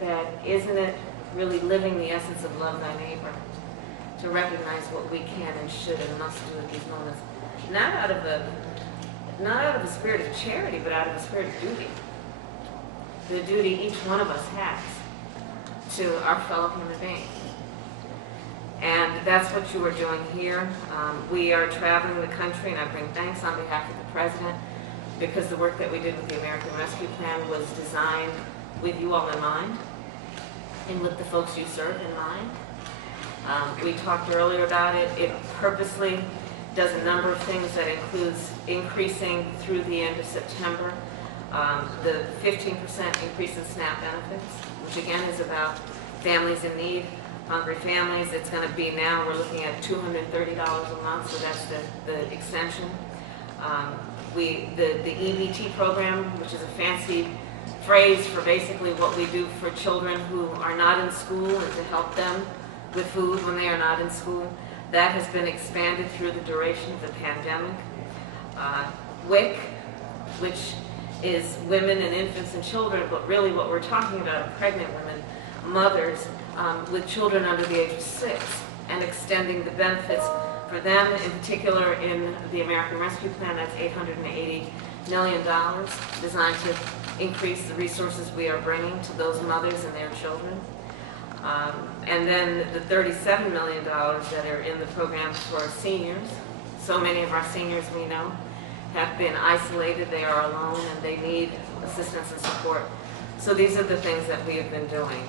that isn't it really living the essence of love thy neighbor, to recognize what we can and should and must do at these moments, not out of a spirit of charity, but out of a spirit of duty. The duty each one of us has to our fellow human being. And that's what you are doing here. We are traveling the country, and I bring thanks on behalf of the President, because the work that we did with the American Rescue Plan was designed with you all in mind and with the folks you serve in mind. We talked earlier about it. It purposely does a number of things that includes increasing through the end of September the 15% increase in SNAP benefits, which again is about families in need, hungry families. It's going to be now, we're looking at $230 a month, so that's the extension. The EBT program, which is a fancy phrase for basically what we do for children who are not in school and to help them with food when they are not in school. That has been expanded through the duration of the pandemic. WIC, which is women and infants and children, but really what we're talking about are pregnant women, mothers with children under the age of 6, and extending the benefits for them, in particular in the American Rescue Plan. That's $880 million, designed to increase the resources we are bringing to those mothers and their children. And then the $37 million that are in the program for seniors. So many of our seniors, we know, have been isolated, they are alone, and they need assistance and support. So these are the things that we have been doing.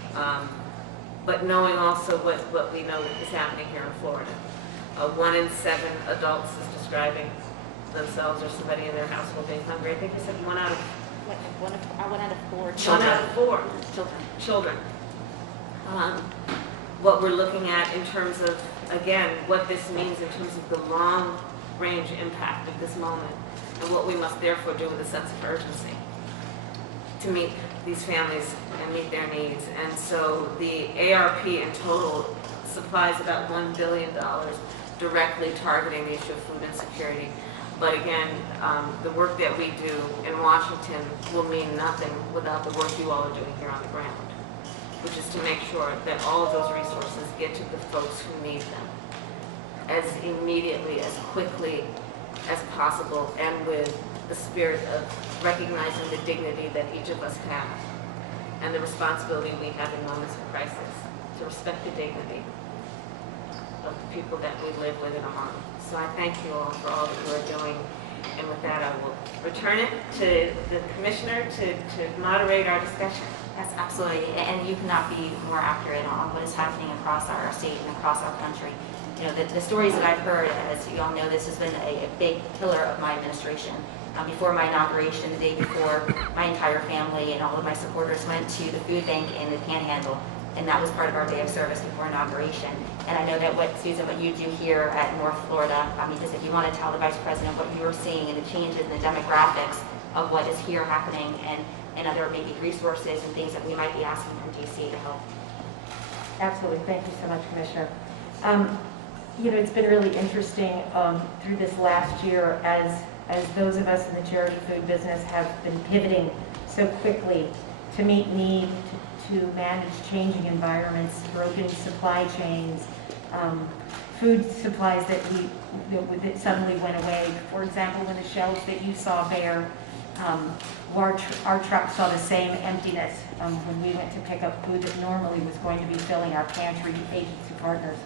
But knowing also what we know is happening here in Florida. 1 in 7 adults is describing themselves or somebody in their household being hungry. I think you said 1 out of 4 children. 1 out of 4 children. What we're looking at in terms of, again, what this means in terms of the long-range impact of this moment, and what we must therefore do with a sense of urgency to meet these families and meet their needs. And so the ARP in total supplies about $1 billion directly targeting the issue of food insecurity. But again, the work that we do in Washington will mean nothing without the work you all are doing here on the ground, which is to make sure that all of those resources get to the folks who need them as immediately, as quickly as possible, and with the spirit of recognizing the dignity that each of us have and the responsibility we have in moments of crisis to respect the dignity of the people that we live with and among. So I thank you all for all that you are doing. And with that, I will return it to the Commissioner to moderate our discussion. Yes, absolutely. And you cannot be more accurate on what is happening across our state and across our country. You know, the stories that I've heard, as you all know, this has been a big pillar of my administration. Before my inauguration, the day before, my entire family and all of my supporters went to the food bank in the Panhandle, and that was part of our day of service before inauguration. And I know that Susan, what you do here at North Florida, just if you want to tell the Vice President what you are seeing and the changes in the demographics of what is here happening, and other maybe resources and things that we might be asking from DC to help. Absolutely. Thank you so much, Commissioner. It's been really interesting through this last year as those of us in the charity food business have been pivoting so quickly to meet need, to manage changing environments, broken supply chains, food supplies that suddenly went away. For example, when the shelves that you saw bare, our truck saw the same emptiness when we went to pick up food that normally was going to be filling our pantry agency partners.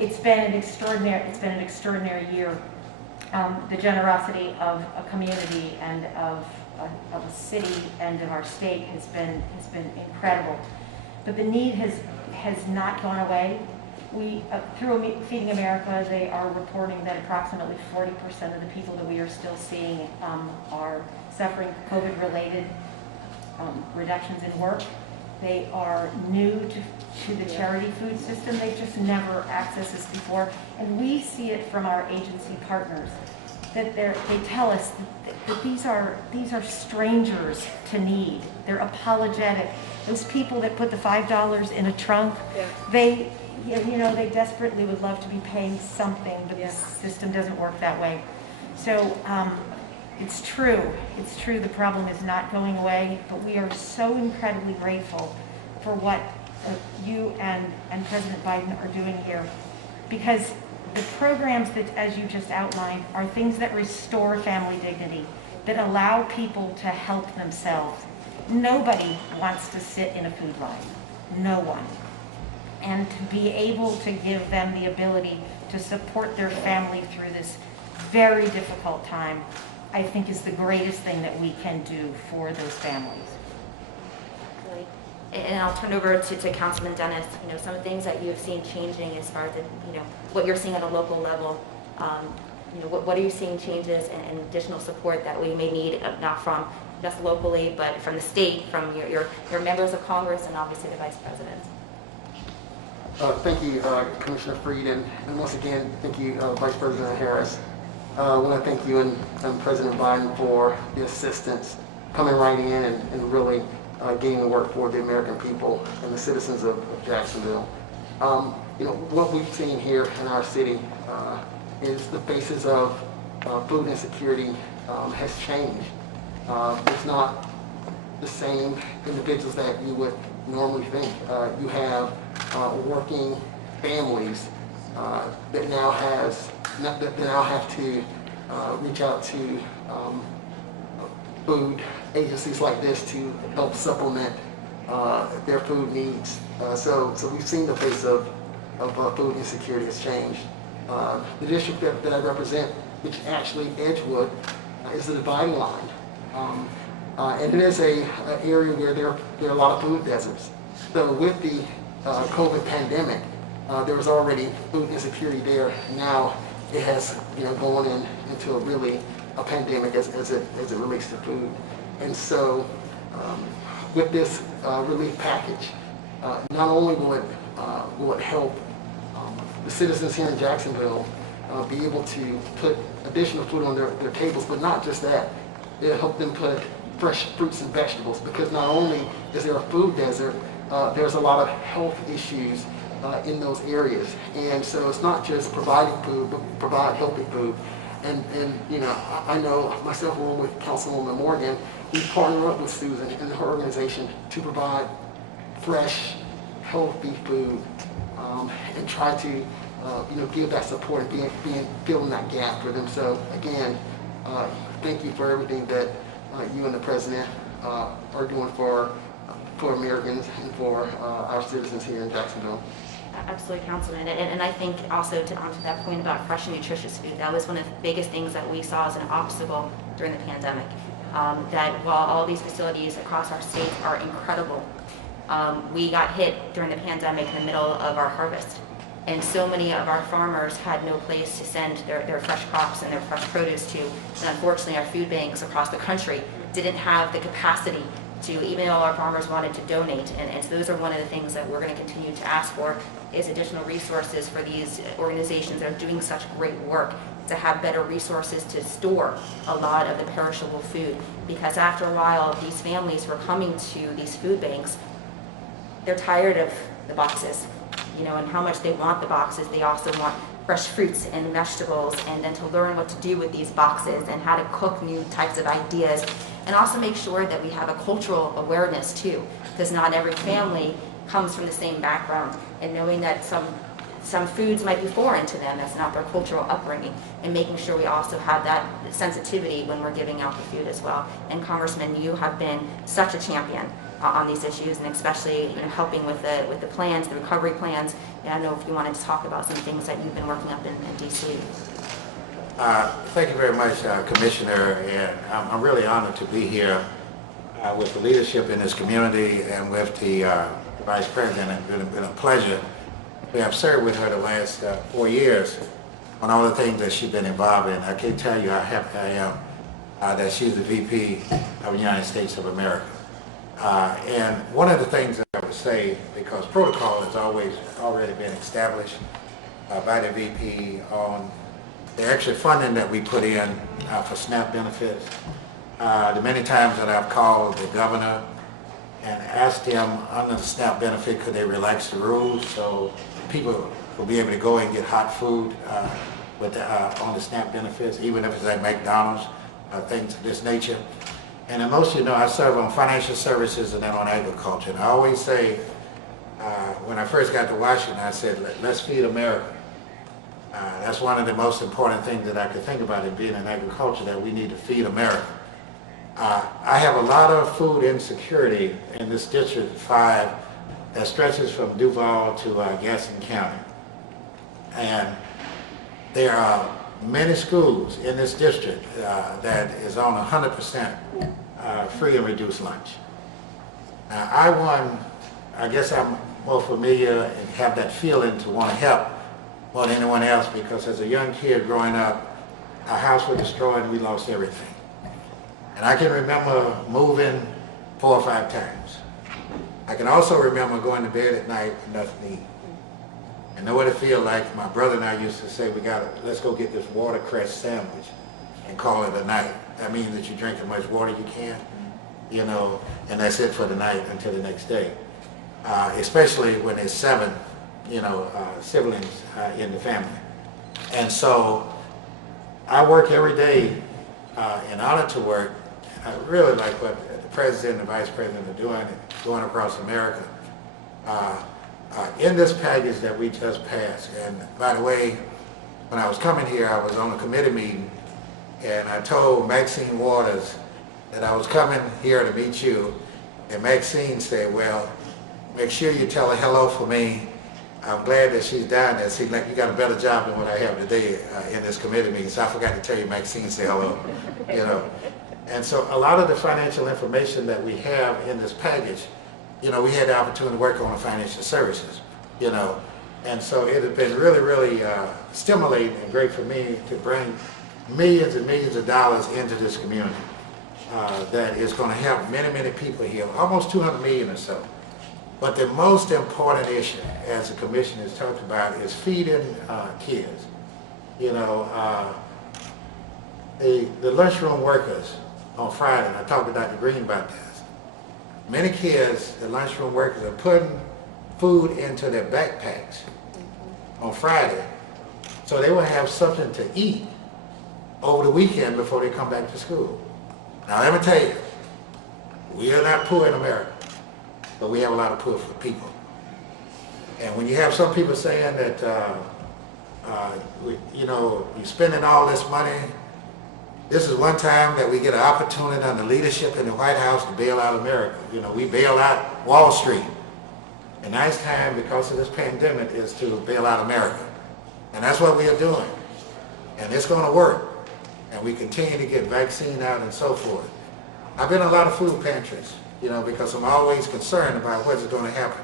It's been an extraordinary year. The generosity of a community and of a city and of our state has been incredible. But the need has not gone away. We, through Feeding America, they are reporting that approximately 40% of the people that we are still seeing are suffering COVID-related reductions in work. They are new to the charity food system. They've just never accessed this before. And we see it from our agency partners, that they tell us that these are strangers to need. They're apologetic. Those people that put the $5 in a trunk, they desperately would love to be paying something, but the system doesn't work that way. So it's true the problem is not going away, but we are so incredibly grateful for what you and President Biden are doing here, because the programs that, as you just outlined, are things that restore family dignity, that allow people to help themselves. Nobody wants to sit in a food line, no one. And to be able to give them the ability to support their family through this very difficult time, I think is the greatest thing that we can do for those families. Really. And I'll turn over to Councilman Dennis. Some of the things that you have seen changing as far as what you're seeing at a local level. What are you seeing changes and additional support that we may need, not from just locally, but from the state, from your members of Congress, and obviously the Vice President? Thank you, Commissioner Freed, and once again, thank you, Vice President Harris. I want to thank you and President Biden for the assistance coming right in and really getting the work for the American people and the citizens of Jacksonville. What we've seen here in our city is the faces of food insecurity has changed. It's not the same individuals that you would normally think. You have working families that now have to reach out to food agencies like this to help supplement their food needs. So we've seen the face of food insecurity has changed. The district that I represent, which actually Edgewood, is the dividing line. And it is an area where there are a lot of food deserts. So with the COVID pandemic, there was already food insecurity there. Now it has gone into a pandemic as it relates to food. And so with this relief package, not only will it help the citizens here in Jacksonville be able to put additional food on their tables, but not just that, it'll help them put fresh fruits and vegetables, because not only is there a food desert, there's a lot of health issues in those areas. And so it's not just providing food, but provide healthy food. And I know myself, along with Councilwoman Morgan, we partner up with Susan and her organization to provide fresh, healthy food and try to give that support and filling that gap for them. So again, thank you for everything that you and the President are doing for Americans and for our citizens here in Jacksonville. Absolutely, Councilman. And I think also onto that point about fresh and nutritious food, that was one of the biggest things that we saw as an obstacle during the pandemic. That while all these facilities across our state are incredible, we got hit during the pandemic in the middle of our harvest. And so many of our farmers had no place to send their fresh crops and their fresh produce to. And unfortunately, our food banks across the country didn't have the capacity to, even though our farmers wanted to donate. And so those are one of the things that we're going to continue to ask for, is additional resources for these organizations that are doing such great work, to have better resources to store a lot of the perishable food. Because after a while, these families were coming to these food banks, they're tired of the boxes, and how much they want the boxes. They also want fresh fruits and vegetables, and then to learn what to do with these boxes and how to cook new types of ideas, and also make sure that we have a cultural awareness too, because not every family comes from the same background, and knowing that some foods might be foreign to them, that's not their cultural upbringing, and making sure we also have that sensitivity when we're giving out the food as well. And Congressman, you have been such a champion on these issues, and especially helping with the plans, the recovery plans. And I know if you wanted to talk about some things that you've been working up in DC. Thank you very much, Commissioner, and I'm really honored to be here with the leadership in this community and with the Vice President. It's been a pleasure. We have served with her the last 4 years on all the things that she's been involved in. I can't tell you how happy I am that she's the VP of the United States of America. And one of the things that I would say, because protocol has already been established by the VP on the extra funding that we put in for SNAP benefits, the many times that I've called the governor and asked him under the SNAP benefit, could they relax the rules so people will be able to go and get hot food on the SNAP benefits, even if it's at McDonald's, things of this nature. And then most of you know I serve on financial services and then on agriculture. And I always say, when I first got to Washington, I said, let's feed America. That's one of the most important things that I could think about in being in agriculture, that we need to feed America. I have a lot of food insecurity in this District 5 that stretches from Duval to Gaston County. And there are many schools in this district that is on 100% free and reduced lunch. Now, I guess I'm more familiar and have that feeling to want to help more than anyone else, because as a young kid growing up, our house was destroyed and we lost everything. And I can remember moving 4 or 5 times. I can also remember going to bed at night with nothing to eat. And know what it feel like. My brother and I used to say, let's go get this watercress sandwich and call it a night. That means that you drink as much water you can, you know, and that's it for the night until the next day. Especially when there's 7, siblings in the family. And so I work every day in order to work. I really like what the President and the Vice President are doing, going across America. In this package that we just passed, and by the way, when I was coming here, I was on a committee meeting, and I told Maxine Waters that I was coming here to meet you, and Maxine said, well, make sure you tell her hello for me. I'm glad that she's down there. Seems like you got a better job than what I have today in this committee meeting, so I forgot to tell you Maxine say hello, you know. And so a lot of the financial information that we have in this package, we had the opportunity to work on the financial services, and so it has been really, really stimulating and great for me to bring millions and millions of dollars into this community that is going to help many, many people here, almost 200 million or so. But the most important issue, as the commission has talked about, is feeding kids. The lunchroom workers on Friday, and I talked to Dr. Green about this. Many kids, the lunchroom workers, are putting food into their backpacks on Friday so they will have something to eat over the weekend before they come back to school. Now let me tell you, we are not poor in America, but we have a lot of poor people. And when you have some people saying that, you're spending all this money, this is one time that we get an opportunity under leadership in the White House to bail out America. We bail out Wall Street. And now it's time, because of this pandemic, is to bail out America. And that's what we are doing. And it's going to work. And we continue to get vaccine out and so forth. I've been in a lot of food pantries, because I'm always concerned about what's going to happen.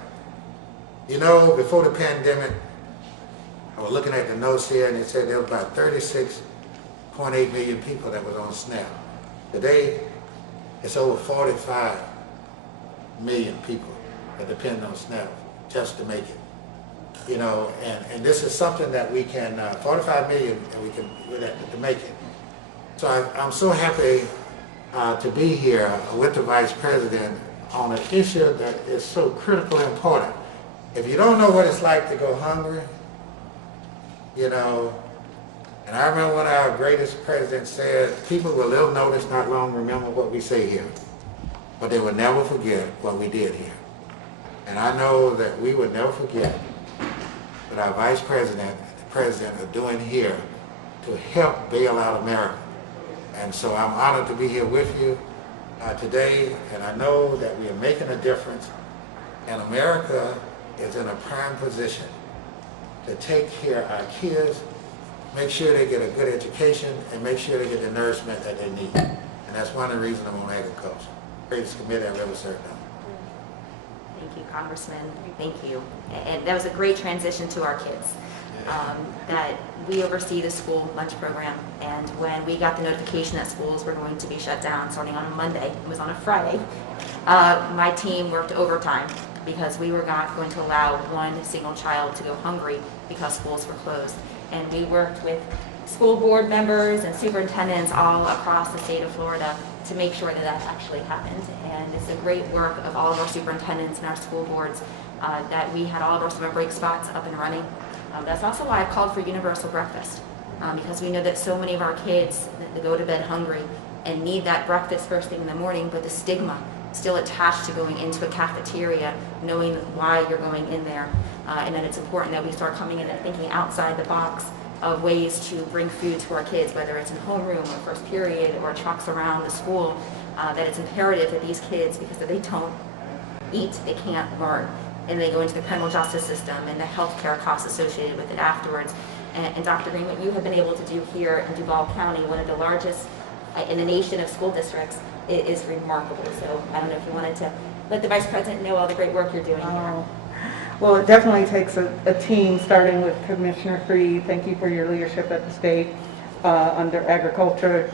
Before the pandemic, I was looking at the notes here, and it said there was about 36.8 million people that was on SNAP. Today, it's over 45 million people that depend on SNAP just to make it. And this is something that we can, 45 million, and we can to make it. So I'm so happy to be here with the Vice President on an issue that is so critically important. If you don't know what it's like to go hungry, and I remember when our greatest president said, people will little notice, not long remember what we say here, but they will never forget what we did here. And I know that we would never forget what our Vice President and the President are doing here to help bail out America. And so I'm honored to be here with you today, and I know that we are making a difference, and America is in a prime position to take care of our kids, make sure they get a good education, and make sure they get the nourishment that they need. And that's one of the reasons I'm on agriculture. Greatest committee I've ever served on. Thank you, Congressman. Thank you. And that was a great transition to our kids. That we oversee the school lunch program, and when we got the notification that schools were going to be shut down starting on a Monday, it was on a Friday, my team worked overtime because we were not going to allow one single child to go hungry because schools were closed. And we worked with school board members and superintendents all across the state of Florida to make sure that that actually happened. And it's a great work of all of our superintendents and our school boards that we had all of our summer break spots up and running. That's also why I called for universal breakfast, because we know that so many of our kids they go to bed hungry, and need that breakfast first thing in the morning, but the stigma still attached to going into a cafeteria, knowing why you're going in there, and that it's important that we start coming in and thinking outside the box of ways to bring food to our kids, whether it's in homeroom or first period or trucks around the school, that it's imperative that these kids, because if they don't eat, they can't learn, and they go into the criminal justice system and the healthcare costs associated with it afterwards. And Dr. Green, what you have been able to do here in Duval County, one of the largest in the nation of school districts, is remarkable. So I don't know if you wanted to let the Vice President know all the great work you're doing here. Well, it definitely takes a team, starting with Commissioner Freed. Thank you for your leadership at the state under agriculture.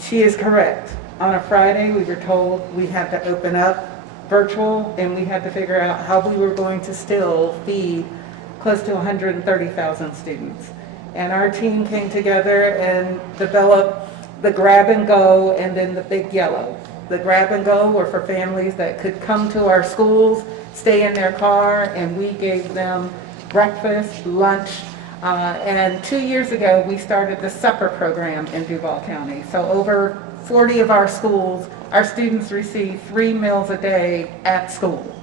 She is correct. On a Friday, we were told we had to open up virtual, and we had to figure out how we were going to still feed close to 130,000 students. And our team came together and developed the grab and go and then the big yellow. The grab and go were for families that could come to our schools, stay in their car, and we gave them breakfast, lunch, and 2 years ago we started the supper program in Duval County. So over 40 of our schools, our students receive 3 meals a day at school.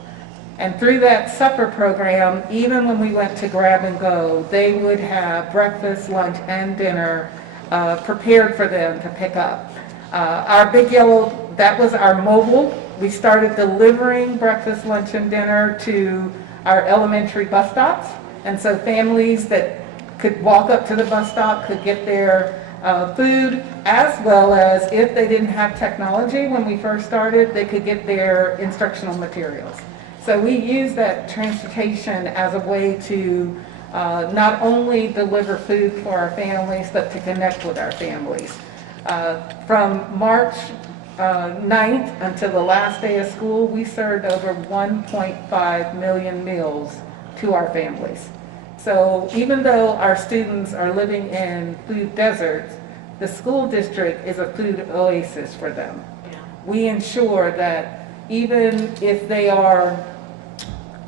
And through that supper program, even when we went to grab and go, they would have breakfast, lunch, and dinner prepared for them to pick up. Our big yellow, that was our mobile. We started delivering breakfast, lunch, and dinner to our elementary bus stops. And so families that could walk up to the bus stop could get their food, as well as if they didn't have technology when we first started, they could get their instructional materials. So we use that transportation as a way to not only deliver food for our families, but to connect with our families. From March 9th until the last day of school, we served over 1.5 million meals to our families. So even though our students are living in food deserts, the school district is a food oasis for them. Yeah. We ensure that even if they are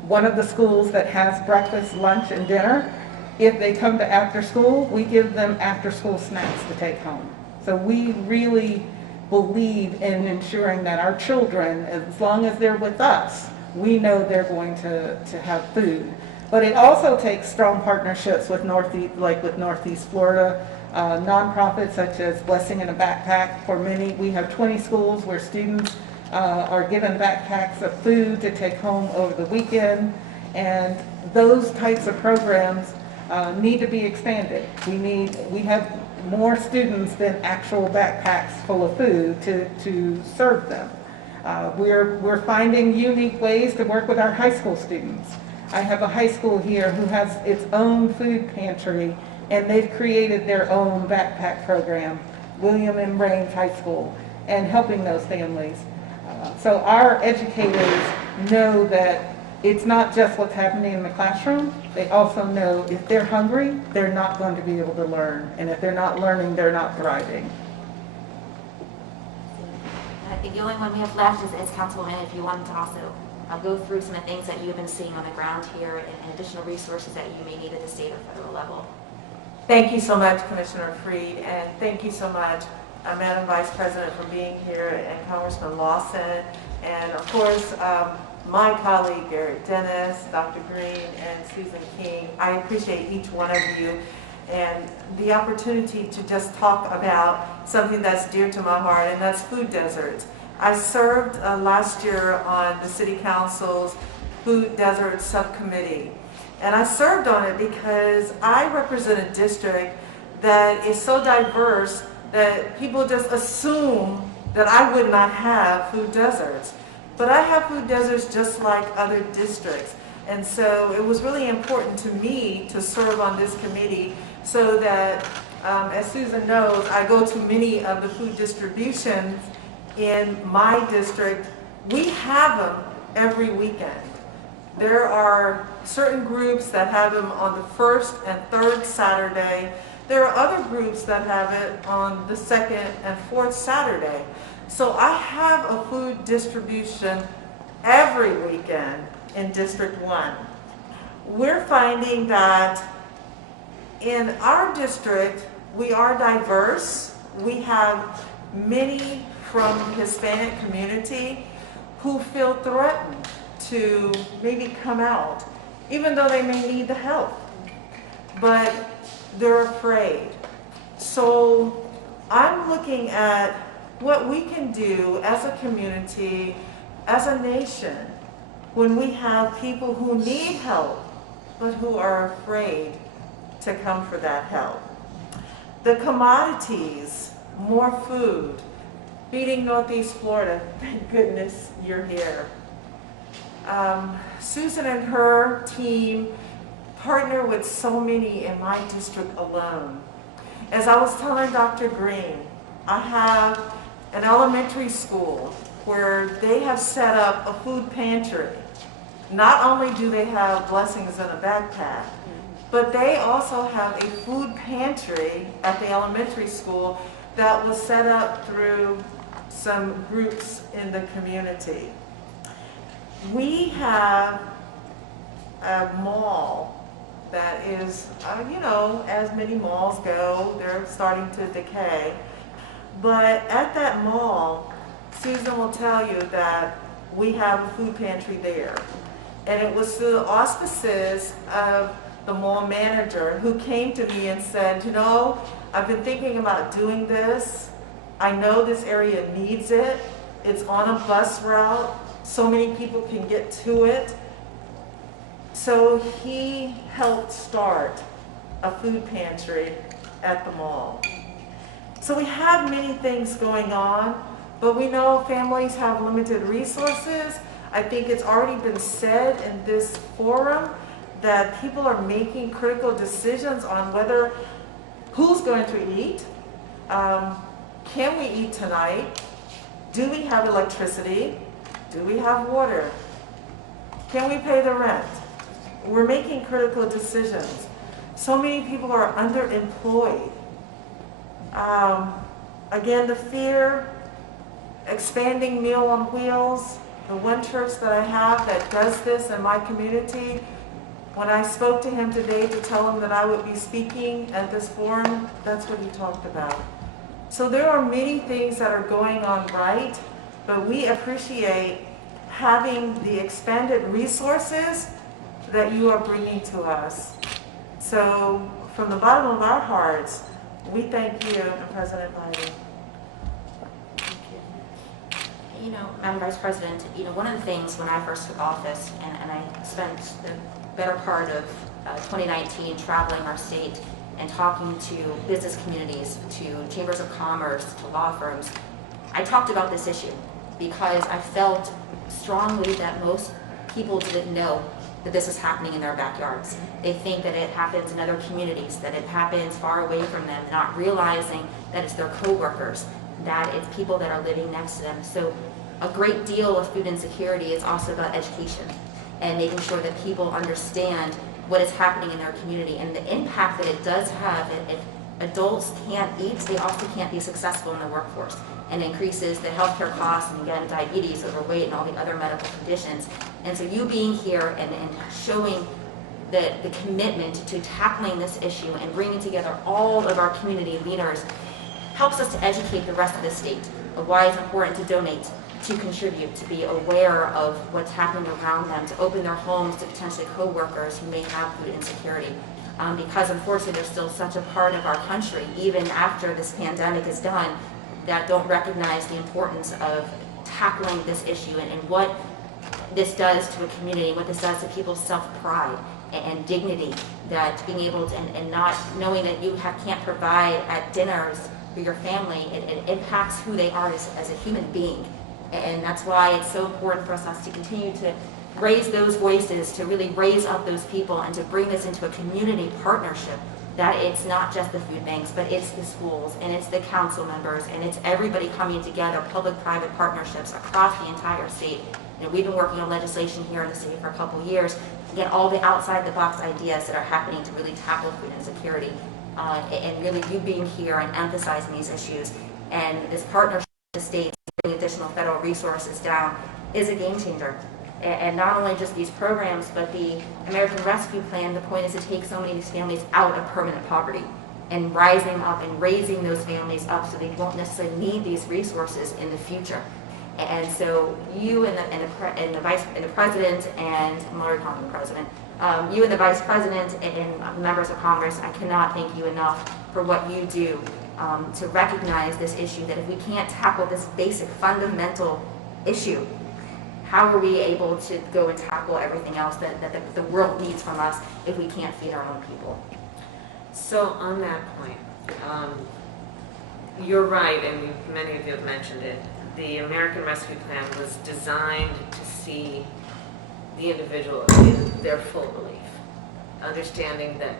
one of the schools that has breakfast, lunch, and dinner, if they come to after school, we give them after school snacks to take home. So we really believe in ensuring that our children, as long as they're with us, we know they're going to have food. But it also takes strong partnerships with Northeast Florida, nonprofits such as Blessing in a Backpack. For many, we have 20 schools where students are given backpacks of food to take home over the weekend, and those types of programs need to be expanded. We have more students than actual backpacks full of food to serve them. We're finding unique ways to work with our high school students. I have a high school here who has its own food pantry, and they've created their own backpack program, William M. Raines High School, and helping those families. So our educators know that it's not just what's happening in the classroom. They also know if they're hungry, they're not going to be able to learn. And if they're not learning, they're not thriving. I think the only one we have left is Councilwoman, if you wanted to also go through some of the things that you've been seeing on the ground here and additional resources that you may need at the state or federal level. Thank you so much, Commissioner Freed, and thank you so much, Madam Vice President, for being here, and Congressman Lawson, and of course, my colleague Garrett Dennis, Dr. Green, and Susan King. I appreciate each one of you and the opportunity to just talk about something that's dear to my heart, and that's food deserts. I served last year on the City Council's Food Desert Subcommittee. And I served on it because I represent a district that is so diverse that people just assume that I would not have food deserts. But I have food deserts just like other districts. And so it was really important to me to serve on this committee so that, as Susan knows, I go to many of the food distributions in my district. We have them every weekend. There are certain groups that have them on the first and third Saturday. There are other groups that have it on the second and fourth Saturday. So I have a food distribution every weekend in District 1. We're finding that in our district, we are diverse. We have many from the Hispanic community who feel threatened to maybe come out, even though they may need the help, but they're afraid. So I'm looking at what we can do as a community, as a nation, when we have people who need help, but who are afraid to come for that help. The commodities, more food, feeding Northeast Florida, thank goodness you're here. Susan and her team partner with so many in my district alone. As I was telling Dr. Green, I have an elementary school where they have set up a food pantry. Not only do they have blessings in a backpack, but they also have a food pantry at the elementary school that was set up through some groups in the community. We have a mall that is, you know, as many malls go, they're starting to decay. But at that mall, Susan will tell you that we have a food pantry there. And it was through the auspices of the mall manager who came to me and said, you know, I've been thinking about doing this. I know this area needs it. It's on a bus route. So many people can get to it. So he helped start a food pantry at the mall. So we have many things going on, but we know families have limited resources. I think it's already been said in this forum that people are making critical decisions on whether who's going to eat, can we eat tonight, do we have electricity, do we have water, can we pay the rent? We're making critical decisions. So many people are underemployed. Again, the fear, expanding Meal on Wheels, the one church that I have that does this in my community, when I spoke to him today to tell him that I would be speaking at this forum, that's what he talked about. So there are many things that are going on right, but we appreciate having the expanded resources that you are bringing to us. So from the bottom of our hearts, we thank you, President Biden. You know, Madam Vice President, you know, one of the things when I first took office, and I spent the better part of 2019 traveling our state and talking to business communities, to chambers of commerce, to law firms, I talked about this issue because I felt strongly that most people didn't know that this is happening in their backyards. They think that it happens in other communities, that it happens far away from them, not realizing that it's their coworkers, that it's people that are living next to them. So a great deal of food insecurity is also about education and making sure that people understand what is happening in their community and the impact that it does have. If adults can't eat, they also can't be successful in the workforce, and increases the healthcare costs, and again, diabetes, overweight, and all the other medical conditions. And so you being here and showing the commitment to tackling this issue and bringing together all of our community leaders helps us to educate the rest of the state of why it's important to donate, to contribute, to be aware of what's happening around them, to open their homes to potentially co-workers who may have food insecurity. Because unfortunately there's still such a part of our country, even after this pandemic is done, that don't recognize the importance of tackling this issue and what this does to a community, what this does to people's self-pride and dignity, that being able to, and not knowing that you can't provide at dinners for your family, it impacts who they are as a human being. And that's why it's so important for us to continue to raise those voices, to really raise up those people and to bring this into a community partnership, that it's not just the food banks, but it's the schools and it's the council members and it's everybody coming together, public-private partnerships across the entire state. You know, we've been working on legislation here in the state for a couple years to get all the outside-the-box ideas that are happening to really tackle food insecurity. And really you being here and emphasizing these issues and this partnership with the states, bringing additional federal resources down, is a game changer. And not only just these programs, but the American Rescue Plan, the point is to take so many of these families out of permanent poverty. and rising up and raising those families up so they won't necessarily need these resources in the future. And so you and the president and I'm already calling you president, you and the vice president and members of Congress, I cannot thank you enough for what you do to recognize this issue, that if we can't tackle this basic fundamental issue, how are we able to go and tackle everything else that the world needs from us if we can't feed our own people? So on that point, you're right, and many of you have mentioned it. The American Rescue Plan was designed to see the individual in their full relief, understanding that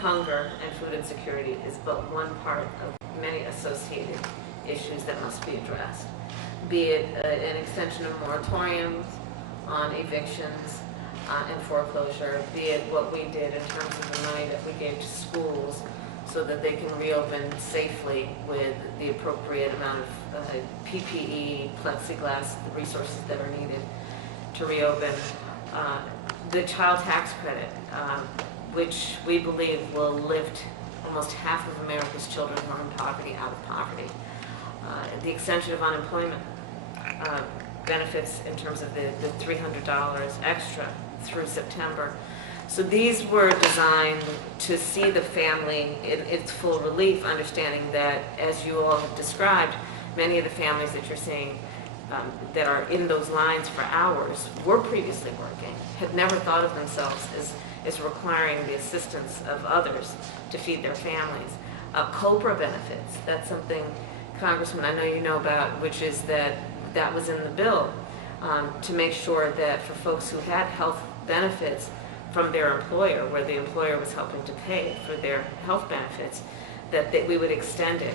hunger and food insecurity is but one part of many associated issues that must be addressed, be it an extension of moratoriums on evictions and foreclosure, be it what we did in terms of the money that we gave to schools so that they can reopen safely with the appropriate amount of PPE, plexiglass, the resources that are needed to reopen. The child tax credit, which we believe will lift almost half of America's children who are in poverty out of poverty. The extension of unemployment benefits in terms of the $300 extra through September. So these were designed to see the family in its full relief, understanding that, as you all have described, many of the families that you're seeing that are in those lines for hours were previously working, had never thought of themselves as requiring the assistance of others to feed their families. COBRA benefits, that's something, Congressman, I know you know about, which is that was in the bill to make sure that for folks who had health benefits from their employer, where the employer was helping to pay for their health benefits, that we would extend it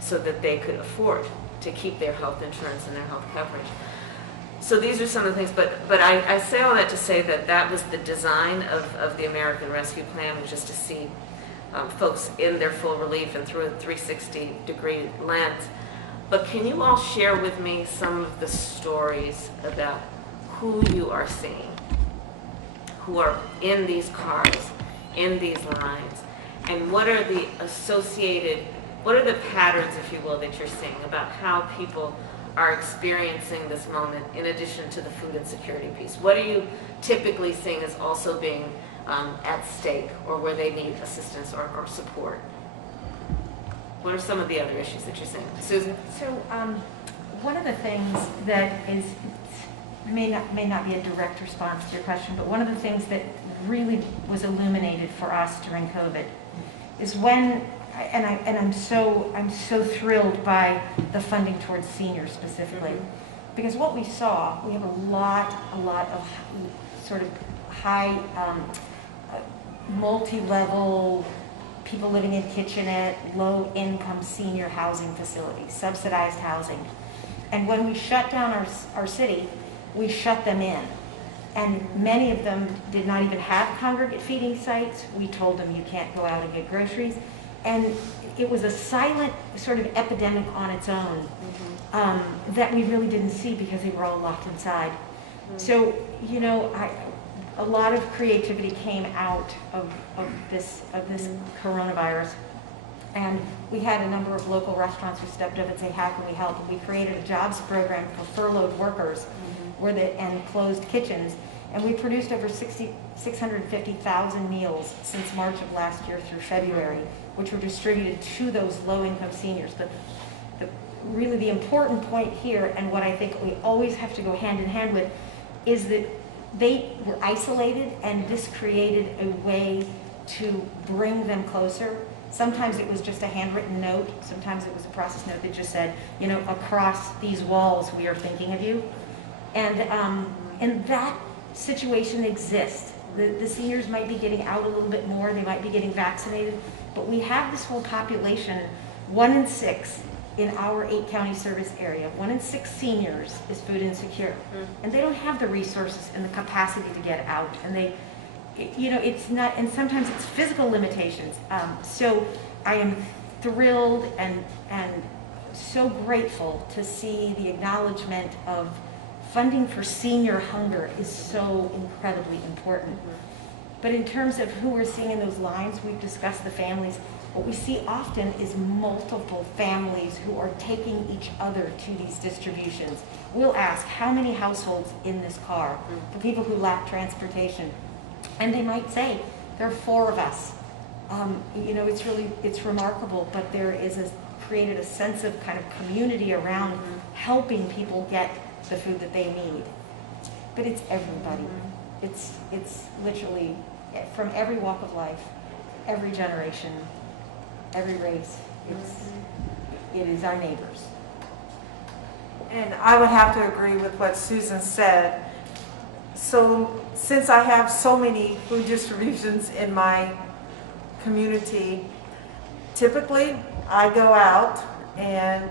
so that they could afford to keep their health insurance and their health coverage. So these are some of the things, but I say all that to say that was the design of the American Rescue Plan, which is to see folks in their full relief and through a 360-degree lens. But can you all share with me some of the stories about who you are seeing, who are in these cars, in these lines, and what are the patterns, if you will, that you're seeing about how people are experiencing this moment in addition to the food insecurity piece? What are you typically seeing as also being at stake or where they need assistance or support? What are some of the other issues that you're seeing? Susan? So one of the things that may not be a direct response to your question, but one of the things that really was illuminated for us during COVID is when, I'm so thrilled by the funding towards seniors specifically, because what we saw, we have a lot of sort of high multi-level people living in kitchenette, low-income senior housing facilities, subsidized housing. And when we shut down our city, we shut them in. And many of them did not even have congregate feeding sites. We told them you can't go out and get groceries. And it was a silent sort of epidemic on its own that we really didn't see because they were all locked inside. So, you know, a lot of creativity came out of this coronavirus, and we had a number of local restaurants who stepped up and said, how can we help? And we created a jobs program for furloughed workers and closed kitchens, and we produced over 650,000 meals since March of last year through February, which were distributed to those low-income seniors. But really the important point here, and what I think we always have to go hand in hand with, is that they were isolated, and this created a way to bring them closer. Sometimes it was just a handwritten note. Sometimes it was a process note that just said, you know, across these walls, we are thinking of you. And that situation exists. The seniors might be getting out a little bit more. They might be getting vaccinated. But we have this whole population, 1 in 6 in our 8-county service area, 1 in 6 seniors is food insecure. And they don't have the resources and the capacity to get out. And it's not, and sometimes it's physical limitations. So I am thrilled and so grateful to see the acknowledgement of funding for senior hunger is so incredibly important. But in terms of who we're seeing in those lines, we've discussed the families. What we see often is multiple families who are taking each other to these distributions. We'll ask, how many households in this car for people who lack transportation? And they might say, there are 4 of us. You know, it's remarkable, but there is created a sense of kind of community around helping people get the food that they need. But it's everybody. It's literally from every walk of life, every generation, every race. It is our neighbors. And I would have to agree with what Susan said. So since I have so many food distributions in my community, typically I go out and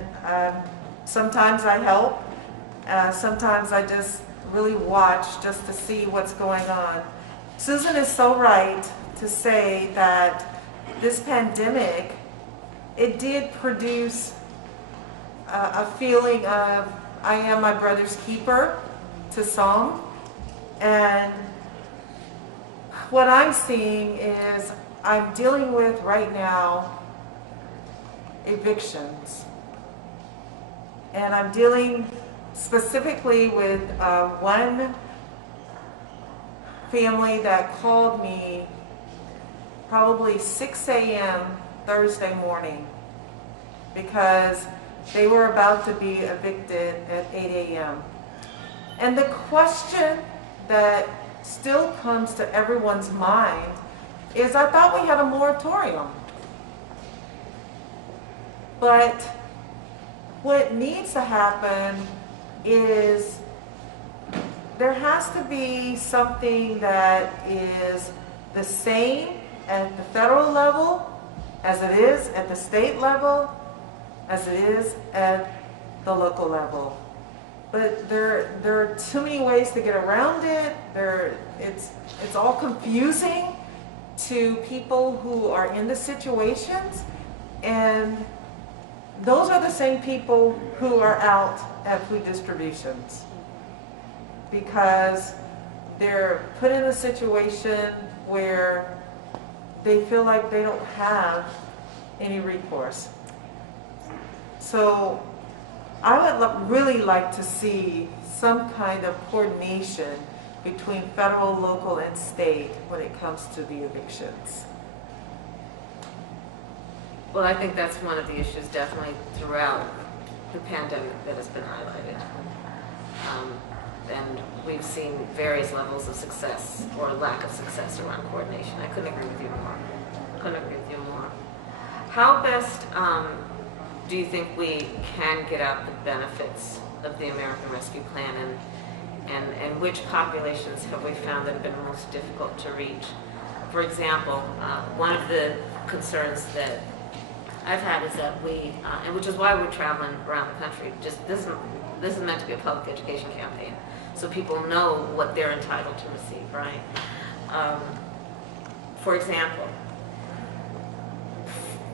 sometimes I help, sometimes I just really watch just to see what's going on. Susan is so right to say that this pandemic, it did produce a feeling of I am my brother's keeper to some. And what I'm seeing is I'm dealing with right now evictions. And I'm dealing specifically with one family that called me probably 6 a.m. Thursday morning because they were about to be evicted at 8 a.m. And the question that still comes to everyone's mind is, I thought we had a moratorium. But what needs to happen is there has to be something that is the same at the federal level as it is at the state level, as it is at the local level. But there are too many ways to get around it. It's all confusing to people who are in the situations, and those are the same people who are out at food distributions because they're put in a situation where they feel like they don't have any recourse. So I would really like to see some kind of coordination between federal, local, and state when it comes to the evictions. Well, I think that's one of the issues definitely throughout the pandemic that has been highlighted. And we've seen various levels of success or lack of success around coordination. I couldn't agree with you more. How best do you think we can get out the benefits of the American Rescue Plan, and which populations have we found that have been most difficult to reach? For example, one of the concerns that I've had is that we, and which is why we're traveling around the country, just this is meant to be a public education campaign, so people know what they're entitled to receive, right? For example,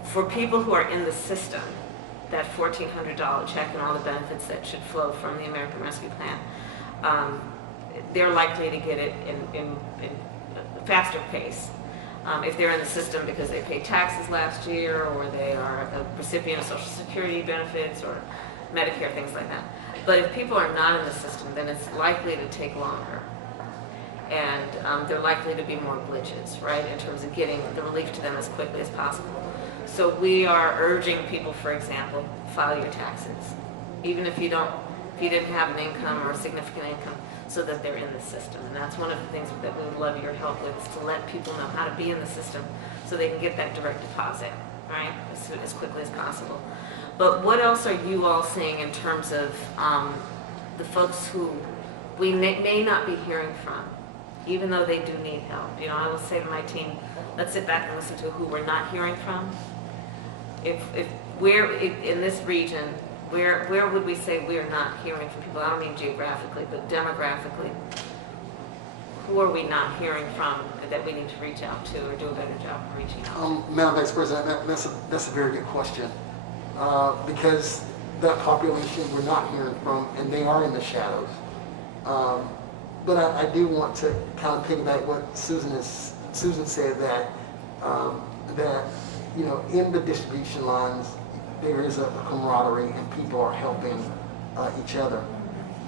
for people who are in the system, that $1,400 check and all the benefits that should flow from the American Rescue Plan, they're likely to get it in a faster pace. If they're in the system because they paid taxes last year, or they are a recipient of Social Security benefits or Medicare, things like that. But if people are not in the system, then it's likely to take longer. And they're likely to be more glitches, right, in terms of getting the relief to them as quickly as possible. So we are urging people, for example, file your taxes, even if you didn't have an income or a significant income, so that they're in the system. And that's one of the things that we would love your help with, is to let people know how to be in the system so they can get that direct deposit, right, as quickly as possible. But what else are you all seeing in terms of the folks who we may not be hearing from, even though they do need help? You know, I will say to my team, let's sit back and listen to who we're not hearing from. If we're in this region, where would we say we're not hearing from people? I don't mean geographically, but demographically. Who are we not hearing from that we need to reach out to or do a better job of reaching out to? Madam Vice President, that's a very good question. Because that population we're not hearing from, and they are in the shadows. But I do want to kind of piggyback what Susan said, that that, you know, in the distribution lines, there is a camaraderie and people are helping each other.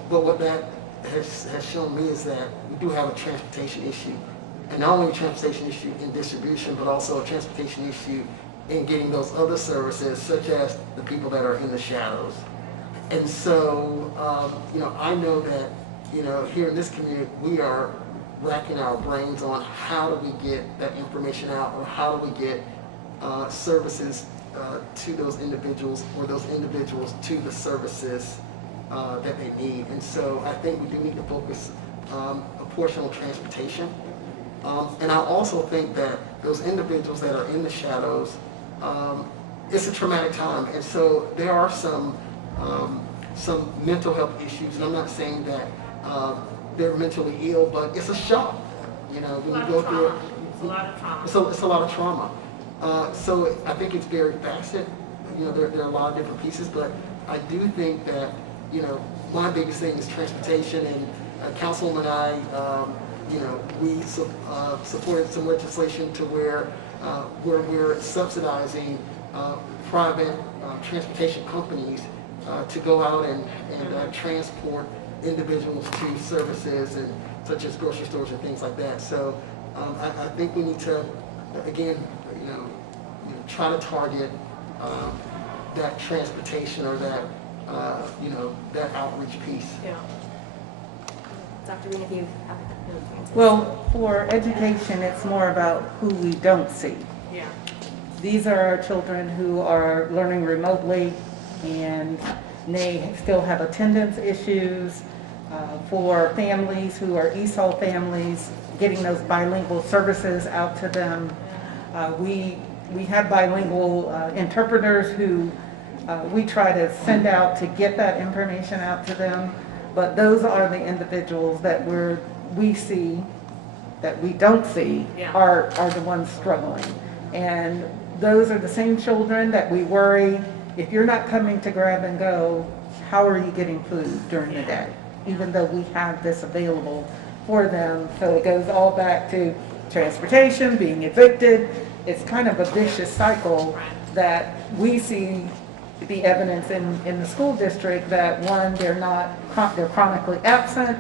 But what that has shown me is that we do have a transportation issue. And not only a transportation issue in distribution, but also a transportation issue in getting those other services, such as the people that are in the shadows. And so, you know, I know that, you know, here in this community, we are racking our brains on how do we get that information out, or how do we get services to those individuals, or those individuals to the services that they need. And so I think we do need to focus a portion on transportation. And I also think that those individuals that are in the shadows, it's a traumatic time. And so there are some mental health issues, and I'm not saying that they're mentally ill, but it's a shock. You know, when you go through it, It's a lot of trauma. it's a lot of trauma. So I think it's very facet. You know, there are a lot of different pieces, but I do think that, you know, my biggest thing is transportation, and Councilwoman and I, you know, we supported some legislation to where we're subsidizing private transportation companies to go out and transport individuals to services, and such as grocery stores and things like that. So I think we need to, again, you know, try to target that transportation, or that, you know, that outreach piece. Yeah. Dr. Reen, if you have Well, for education, it's more about who we don't see. Yeah. These are our children who are learning remotely, and they still have attendance issues. For families who are ESOL families, getting those bilingual services out to them. We have bilingual interpreters who we try to send out to get that information out to them. But those are the individuals that we see, that we don't see, Yeah. are the ones struggling. And those are the same children that we worry, if you're not coming to grab and go, how are you getting food during the day? Even though we have this available for them. So it goes all back to transportation, being evicted. It's kind of a vicious cycle that we see the evidence in the school district, that one, they're chronically absent,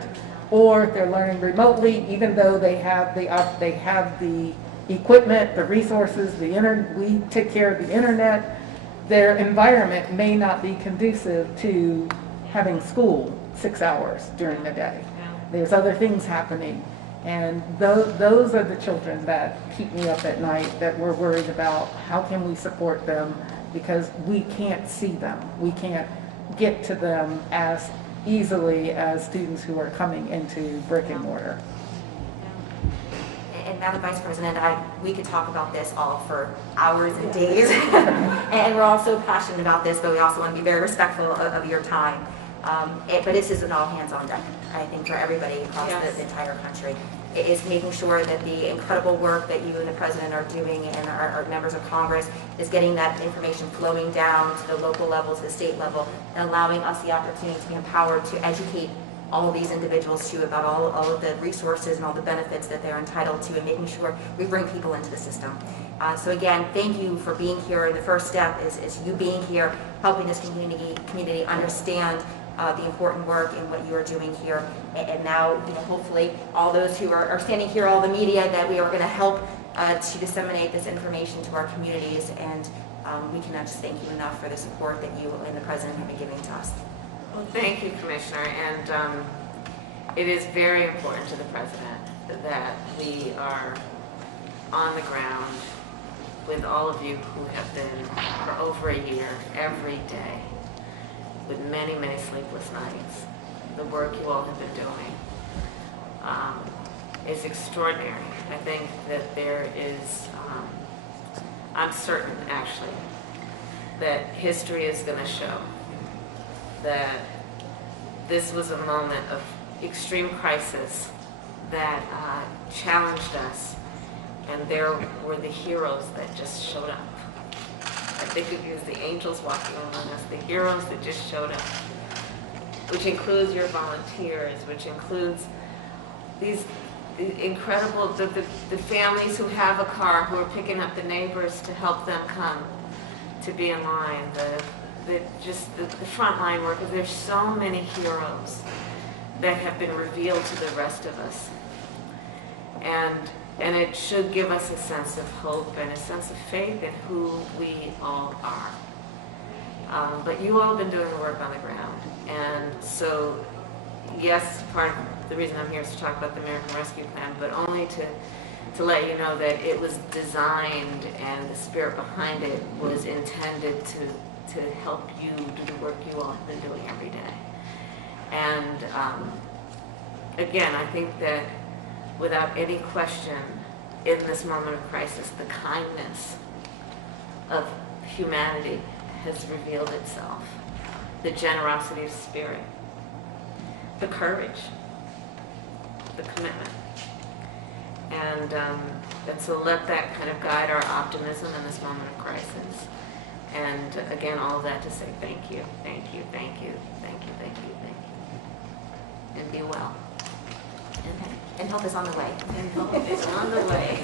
or if they're learning remotely, even though they have the equipment, the resources, we take care of the internet, their environment may not be conducive to having school 6 hours during the day. There's other things happening, and those are the children that keep me up at night, that we're worried about. How can we support them? Because we can't see them. We can't get to them as easily as students who are coming into brick and mortar. And Madam Vice President, we could talk about this all for hours and days. And we're all so passionate about this, but we also want to be very respectful of your time. But this is an all hands on deck, I think, for everybody across the entire country. It is making sure that the incredible work that you and the President are doing, and our members of Congress, is getting that information flowing down to the local level, to the state level, and allowing us the opportunity to be empowered to educate all of these individuals too about all of the resources and all the benefits that they're entitled to, and making sure we bring people into the system. So again, thank you for being here. The first step is you being here, helping this community understand the important work in what you are doing here. And now, hopefully all those who are standing here, all the media, that we are going to help to disseminate this information to our communities. And we cannot just thank you enough for the support that you and the President have been giving to us. Well, thank you, Commissioner. And it is very important to the President that we are on the ground with all of you who have been for over a year, every day, with many, many sleepless nights. The work you all have been doing is extraordinary. I think that there is, I'm certain actually, that history is going to show that this was a moment of extreme crisis that challenged us, and there were the heroes that just showed up. I think of you as the angels walking among us, the heroes that just showed up, which includes your volunteers, which includes these incredible, the families who have a car, who are picking up the neighbors to help them come to be in line, the frontline workers. There's so many heroes that have been revealed to the rest of us. And it should give us a sense of hope and a sense of faith in who we all are. But you all have been doing the work on the ground. And so, yes, part of the reason I'm here is to talk about the American Rescue Plan, but only to let you know that it was designed and the spirit behind it was intended to help you do the work you all have been doing every day. And again, I think that without any question, in this moment of crisis, the kindness of humanity has revealed itself. The generosity of spirit, the courage, the commitment. And so let that kind of guide our optimism in this moment of crisis. And again, all of that to say thank you, thank you, thank you, thank you, thank you, thank you. And be well. And help is on the way. And hope is on the way.